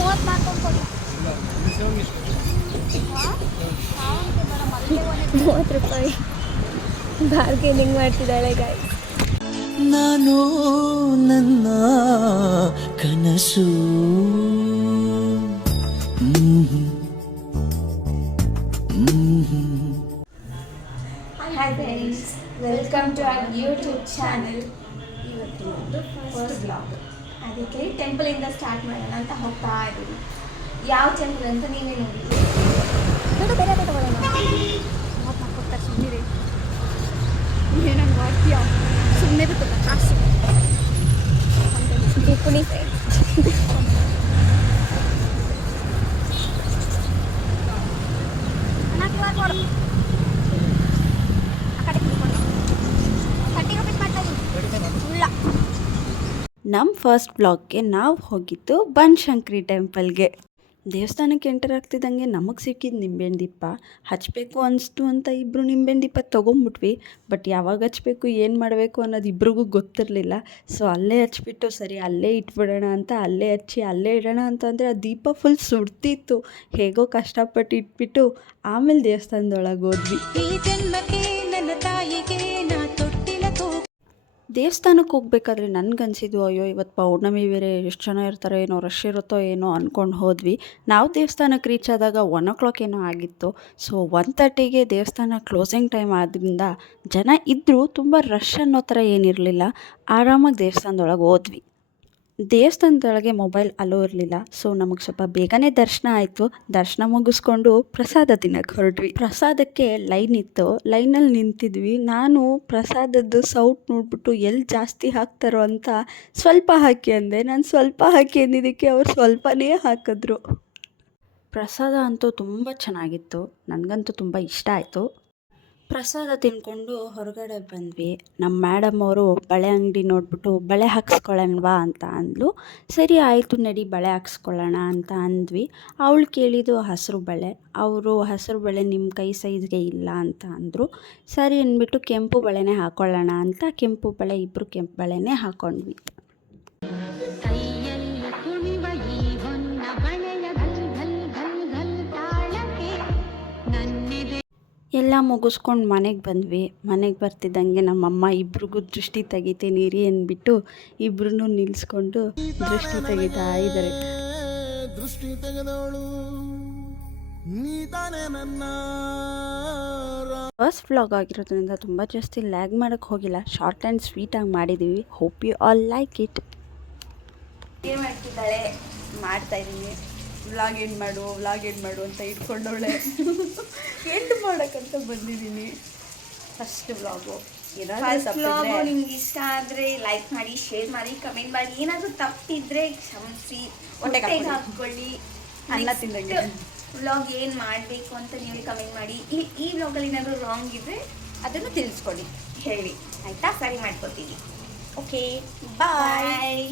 ಮೂವತ್ತು ಮಾಡ್ಕೊಂಡು ಕೊಡಿ ಮೂವತ್ತು ರೂಪಾಯಿ. ಬಾರ್ಗೇನಿಂಗ್ ಮಾಡ್ತಿದ್ದಾಳೆ ಗಾಯ ನಾನು ನನ್ನ ಕನಸು. Hi friends welcome to our YouTube channel ಇವತ್ತಿನದು first blog ಅದಕ್ಕೆ ಟೆಂಪಲಿಂದ ಸ್ಟಾರ್ಟ್ ಮಾಡೋಣ ಅಂತ ಹೋಗ್ತಾ ಇದ್ದೀವಿ. ಯಾವ ಟೆಂಪಲ್ ಅಂತ ನೀವೇ ನೋಡಿ. ಸುಮ್ಮನೆ ಏನಂಗೆ ಮಾಡ್ತೀಯ? ಸುಮ್ಮನೆ ಬಿಟ್ಟಿಲ್ಲ ಕಾಸು ಥರ್ಟಿ ರುಪೀಸ್ ಮಾಡ್ತಾ ಇಲ್ಲ ನಮ್ಮ ಫಸ್ಟ್ ಬ್ಲಾಗ್ಗೆ ನಾವು ಹೋಗಿದ್ದು ಬನಶಂಕರಿ ಟೆಂಪಲ್ಗೆ ದೇವಸ್ಥಾನಕ್ಕೆ ಎಂಟರ್ ಆಗ್ತಿದ್ದಂಗೆ ನಮಗೆ ಸಿಕ್ಕಿದ್ದು ನಿಂಬೆಹಣ್ಣು ದೀಪ. ಹಚ್ಚಬೇಕು ಅನಿಸ್ತು ಅಂತ ಇಬ್ಬರು ನಿಂಬೆಹಣ್ಣು ದೀಪ ತೊಗೊಂಬಿಟ್ವಿ. ಬಟ್ ಯಾವಾಗ ಹಚ್ಚಬೇಕು ಏನು ಮಾಡಬೇಕು ಅನ್ನೋದು ಇಬ್ರಿಗೂ ಗೊತ್ತಿರಲಿಲ್ಲ. ಸೊ ಅಲ್ಲೇ ಹಚ್ಬಿಟ್ಟು, ಸರಿ, ಅಲ್ಲೇ ಇಟ್ಬಿಡೋಣ ಅಂತ, ಅಲ್ಲೇ ಹಚ್ಚಿ, ಅಲ್ಲೇ ಇಡೋಣ ಅಂತಂದರೆ ಆ ದೀಪ ಫುಲ್ ಸುಡ್ತಿತ್ತು. ಹೇಗೋ ಕಷ್ಟಪಟ್ಟು ಇಟ್ಬಿಟ್ಟು ಆಮೇಲೆ ದೇವಸ್ಥಾನದೊಳಗೆ ಹೋದ್ವಿ. ಈ ಜನ್ಮಕ್ಕೆ ನನ್ನ ತಾಯಿಗೆ ದೇವಸ್ಥಾನಕ್ಕೆ ಹೋಗ್ಬೇಕಾದ್ರೆ ನನಗನ್ಸಿದ್ದು, ಅಯ್ಯೋ, ಇವತ್ತು ಪೌರ್ಣಮಿ ಬೇರೆ, ಎಷ್ಟು ಜನ ಇರ್ತಾರೆ, ಏನೋ ರಶ್ ಇರುತ್ತೋ ಏನೋ ಅಂದ್ಕೊಂಡು ಹೋದ್ವಿ. ನಾವು ದೇವಸ್ಥಾನಕ್ಕೆ ರೀಚ್ ಆದಾಗ ಒನ್ ಓ ಕ್ಲಾಕ್ ಏನೋ ಆಗಿತ್ತು. ಸೊ ಒನ್ ತರ್ಟಿಗೆ ದೇವಸ್ಥಾನ ಕ್ಲೋಸಿಂಗ್ ಟೈಮ್ ಆದ್ದರಿಂದ ಜನ ಇದ್ದರೂ ತುಂಬ ರಶ್ ಅನ್ನೋ ಥರ ಏನಿರಲಿಲ್ಲ. ಆರಾಮಾಗಿ ದೇವಸ್ಥಾನದೊಳಗೆ ಹೋದ್ವಿ. ದೇವಸ್ಥಾನದೊಳಗೆ ಮೊಬೈಲ್ ಅಲೋ ಇರಲಿಲ್ಲ. ಸೊ ನಮಗೆ ಸ್ವಲ್ಪ ಬೇಗನೆ ದರ್ಶನ ಆಯಿತು. ದರ್ಶನ ಮುಗಿಸ್ಕೊಂಡು ಪ್ರಸಾದ ತಿನ್ನಕ್ಕೆ ಹೊರಟ್ವಿ. ಪ್ರಸಾದಕ್ಕೆ ಲೈನ್ ಇತ್ತು. ಲೈನಲ್ಲಿ ನಿಂತಿದ್ವಿ. ನಾನು ಪ್ರಸಾದದ್ದು ಸೌಟ್ ನೋಡ್ಬಿಟ್ಟು ಎಲ್ಲಿ ಜಾಸ್ತಿ ಹಾಕ್ತಾರೋ ಅಂತ ಸ್ವಲ್ಪ ಹಾಕಿ ಅಂದೆ. ನಾನು ಸ್ವಲ್ಪ ಹಾಕಿ ಅಂದಿದ್ದಕ್ಕೆ ಅವ್ರು ಸ್ವಲ್ಪನೇ ಹಾಕಿದ್ರು. ಪ್ರಸಾದ ಅಂತೂ ತುಂಬ ಚೆನ್ನಾಗಿತ್ತು. ನನಗಂತೂ ತುಂಬ ಇಷ್ಟ ಆಯಿತು. ಪ್ರಸಾದ ತಿನ್ಕೊಂಡು ಹೊರಗಡೆ ಬಂದ್ವಿ. ನಮ್ಮ ಮ್ಯಾಡಮ್ ಅವರು ಬಳೆ ಅಂಗಡಿ ನೋಡ್ಬಿಟ್ಟು, ಬಳೆ ಹಾಕ್ಸ್ಕೊಳ್ಳೋಣವಾ ಅಂತ ಅಂದ್ಲು. ಸರಿ, ಆಯಿತು ನಡಿ, ಬಳೆ ಹಾಕ್ಸ್ಕೊಳ್ಳೋಣ ಅಂತ ಅಂದ್ವಿ. ಅವಳು ಕೇಳಿದ್ದು ಹಸಿರು ಬಳೆ. ಅವರು, ಹಸಿರು ಬಳೆ ನಿಮ್ಮ ಕೈ ಸೈಜ್ಗೆ ಇಲ್ಲ ಅಂತ ಅಂದರು. ಸರಿ ಅಂದ್ಬಿಟ್ಟು ಕೆಂಪು ಬಳೆನೇ ಹಾಕ್ಕೊಳ್ಳೋಣ ಅಂತ ಕೆಂಪು ಬಳೆ ಇಬ್ಬರು ಕೆಂಪು ಬಳೆನೇ ಹಾಕ್ಕೊಂಡ್ವಿ ಎಲ್ಲ ಮುಗಿಸ್ಕೊಂಡು ಮನೆಗೆ ಬಂದ್ವಿ. ಮನೆಗೆ ಬರ್ತಿದ್ದಂಗೆ ನಮ್ಮಮ್ಮ ಇಬ್ರಿಗೂ ದೃಷ್ಟಿ ತೆಗಿತೀನಿ ರೀ ಅಂದ್ಬಿಟ್ಟು ಇಬ್ರು ನಿಲ್ಲಿಸ್ಕೊಂಡು ದೃಷ್ಟಿ ತೆಗಿತಾ ಇದ್ದಾರೆ. ದೃಷ್ಟಿ ತೆಗೆದವಳು ನೀತಾನೆ ನನ್ನ ಫಸ್ಟ್ ವ್ಲಾಗ್ ಆಗಿರೋದ್ರಿಂದ ತುಂಬ ಜಾಸ್ತಿ ಲ್ಯಾಗ್ ಮಾಡೋಕ್ಕೆ ಹೋಗಿಲ್ಲ. ಶಾರ್ಟ್ ಆ್ಯಂಡ್ ಸ್ವೀಟಾಗಿ ಮಾಡಿದ್ದೀವಿ hope you all like it ಏನು ಮಾಡ್ತಿದ್ದಾಳೆ ಮಾಡ್ತಾ ಇದ್ದೀನಿ ವ್ಲಾಗ್ ಏನು ಮಾಡು ವ್ಲಾಗ್ ಏನು ಮಾಡು ಅಂತ ಇಟ್ಕೊಂಡವಳೆ. ಎಂಡ್ ಮಾಡೋಕ್ಕಂತ ಬಂದಿದ್ದೀನಿ. ಫಸ್ಟ್ ವ್ಲಾಗು ನಿಮ್ಗೆ ಇಷ್ಟ ಆದರೆ ಲೈಕ್ ಮಾಡಿ ಶೇರ್ ಮಾಡಿ ಕಮೆಂಟ್ ಮಾಡಿ. ಏನಾದರೂ ತಪ್ಪಿದ್ರೆ ಕ್ಷಮಿಸಿ. ಹೊಟ್ಟೆಗೆ. ಹಾಕ್ಕೊಳ್ಳಿ. ಅನ್ನ ತಿಂದಂಗೆ. ವ್ಲಾಗ್ ಏನು ಮಾಡಬೇಕು ಅಂತ ನೀವು ಕಮೆಂಟ್ ಮಾಡಿ. ಈ ಈ ವ್ಲಾಗಲ್ಲಿ ಏನಾದರೂ ರಾಂಗ್ ಇದ್ದರೆ ಅದನ್ನು ತಿಳಿಸ್ಕೊಡಿ ಹೇಳಿ. ಆಯಿತಾ? ಸರಿ ಮಾಡ್ಕೊತೀವಿ. Okay bye